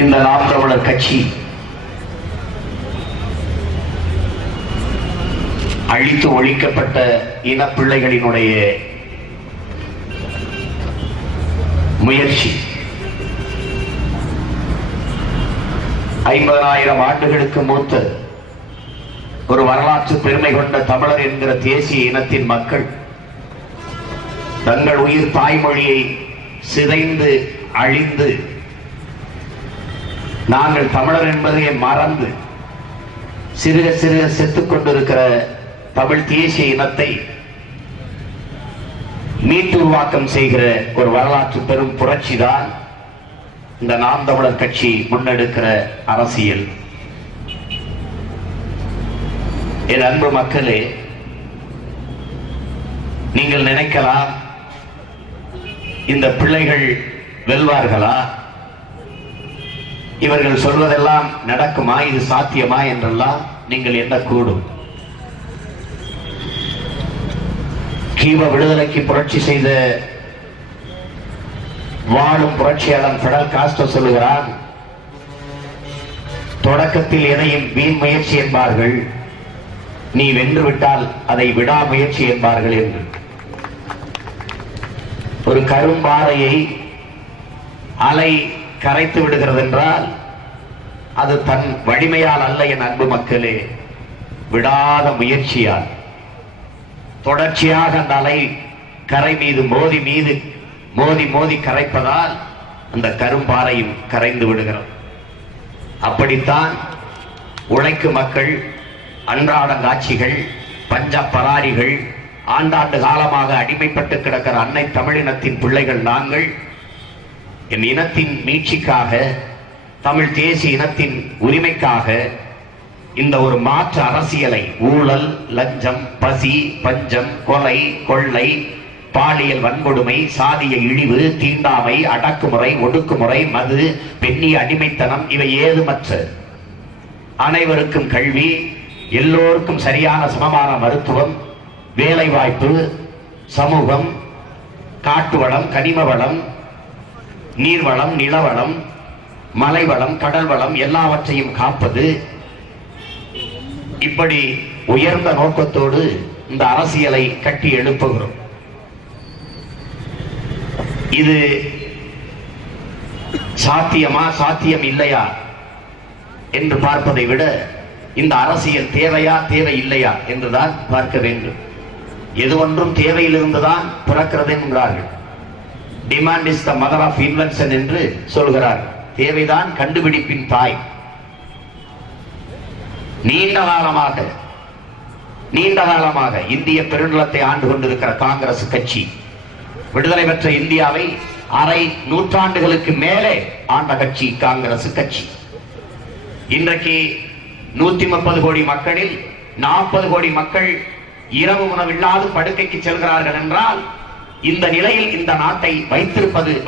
இந்த நாம் தமிழர் கட்சி அழித்து ஒழிக்கப்பட்ட இனப்பிள்ளைகளினுடைய முயற்சி. 50,000 ஆண்டுகளுக்கு மூத்த ஒரு வரலாற்று பெருமை கொண்ட தமிழர் என்கிற தேசிய இனத்தின் மக்கள் தங்கள் உயிர் தாய்மொழியை சிதைந்து அழிந்து நாங்கள் தமிழர் என்பதை மறந்து சிறுக சிறுக செத்துக் கொண்டிருக்கிற தமிழ் தேசிய இனத்தை மீட்டுருவாக்கம் செய்கிற ஒரு வரலாற்று பெரும் புரட்சி தான் இந்த நாம் தமிழர் கட்சி முன்னெடுக்கிற அரசியல். என் அன்பு மக்களே, நீங்கள் நினைக்கலாம் இந்த பிள்ளைகள் வெல்வார்களா, இவர்கள் சொல்வதெல்லாம் நடக்குமா, இது சாத்தியமா என்றெல்லாம் நீங்கள் எண்ணக்கூடும். கீவ விடுதலைக்கு புரட்சி செய்த வாழும் புரட்சியாளன் பிடல் காஸ்ட்ரோ சொல்லுகிறார், தொடக்கத்தில் எதையும் வீண் முயற்சி என்பார்கள், நீ வென்றுவிட்டால் அதை விடாமுயற்சி என்பார்கள் என்று. ஒரு கரும்பாறையை அலை கரைத்து விடுகிறது என்றால் அது தன் வலிமையால் அல்ல என் அன்பு மக்களே, விடாத முயற்சியால். தொடர்ச்சியாக அந்த அலை கரை மீது மோதி கரைப்பதால் அந்த கரும்பாறையும் கரைந்து விடுகிறது. அப்படித்தான் உழைக்கும் மக்கள், அன்றாடங்காட்சிகள், பஞ்ச பராரிகள், ஆண்டாண்டு காலமாக அடிமைப்பட்டு கிடக்கிற அன்னை தமிழினத்தின் பிள்ளைகள் நாங்கள் என் இனத்தின் மீட்சிக்காக, தமிழ் தேசிய இனத்தின் உரிமைக்காக இந்த ஒரு மாற்று அரசியலை, ஊழல், லஞ்சம், பசி, பஞ்சம், கொலை, கொள்ளை, பாலியல் வன்கொடுமை, சாதிய இழிவு, தீண்டாமை, அடக்குமுறை, ஒடுக்குமுறை, மது, பெண்ணிய அடிமைத்தனம் இவை ஏதுமற்ற அனைவருக்கும் கல்வி, எல்லோருக்கும் சரியான சமமான மருத்துவம், வேலை வாய்ப்பு, சமூகம், காட்டு வளம், கனிம வளம், நீர்வளம், நிலவளம், மலைவளம், கடல் வளம் எல்லாவற்றையும் காப்பது, இப்படி உயர்ந்த நோக்கத்தோடு இந்த அரசியலை கட்டி எழுப்புகிறோம். இது சாத்தியமா, சாத்தியம் இல்லையா என்று பார்ப்பதை விட இந்த அரசியல் தேவையா, தேவை இல்லையா என்றுதான் பார்க்க வேண்டும். எது ஒன்றும் தேவையிலிருந்துதான் பிறக்கிறது என்கிறார்கள். Demand is the mother of invention என்று சொல்கிறார். தேவைதான் கண்டுபிடிப்பின் தாய். நீண்ட காலமாக இந்திய பெருநிலத்தை ஆண்டு கொண்டிருக்கிற காங்கிரஸ் கட்சி, விடுதலை பெற்ற இந்தியாவை அரை நூற்றாண்டுகளுக்கு மேலே ஆண்ட கட்சி காங்கிரஸ் கட்சி. இன்றைக்கு 130 கோடி மக்களில் 40 கோடி மக்கள் இரவு உணவில்லாது படுக்கைக்கு செல்கிறார்கள் என்றால் இந்த நிலையில் இந்த நாட்டை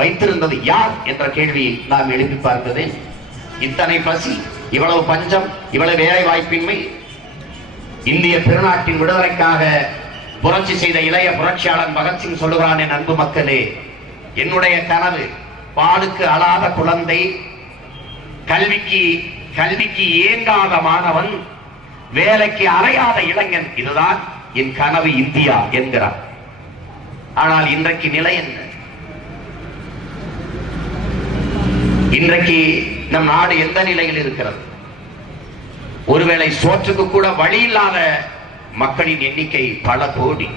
வைத்திருந்தது யார் என்ற கேள்வியை நாம் எழுப்பி பார்த்தது. இத்தனை பசி, இவ்வளவு பஞ்சம், இவ்வளவு வேலை வாய்ப்பின்மை, இந்திய பெருநாட்டின் விடுதலைக்காக புரட்சி செய்த இளைய புரட்சியாளன் பகத்சிங் சொல்லுகிறான், என் அன்பு மக்களே, என்னுடைய கனவு பாலுக்கு அழாத குழந்தை, கல்விக்கு ஏங்காத மாணவன், வேலைக்கு அலையாத இளைஞன், இதுதான் என் கனவு இந்தியா என்கிறார். ஆனால் இன்றைக்கு நிலை என்ன? இன்றைக்கு நம் நாடு எந்த நிலையில் இருக்கிறது? ஒருவேளை சோற்றுக்கு கூட வழி இல்லாத மக்களின் எண்ணிக்கை பல கோடி.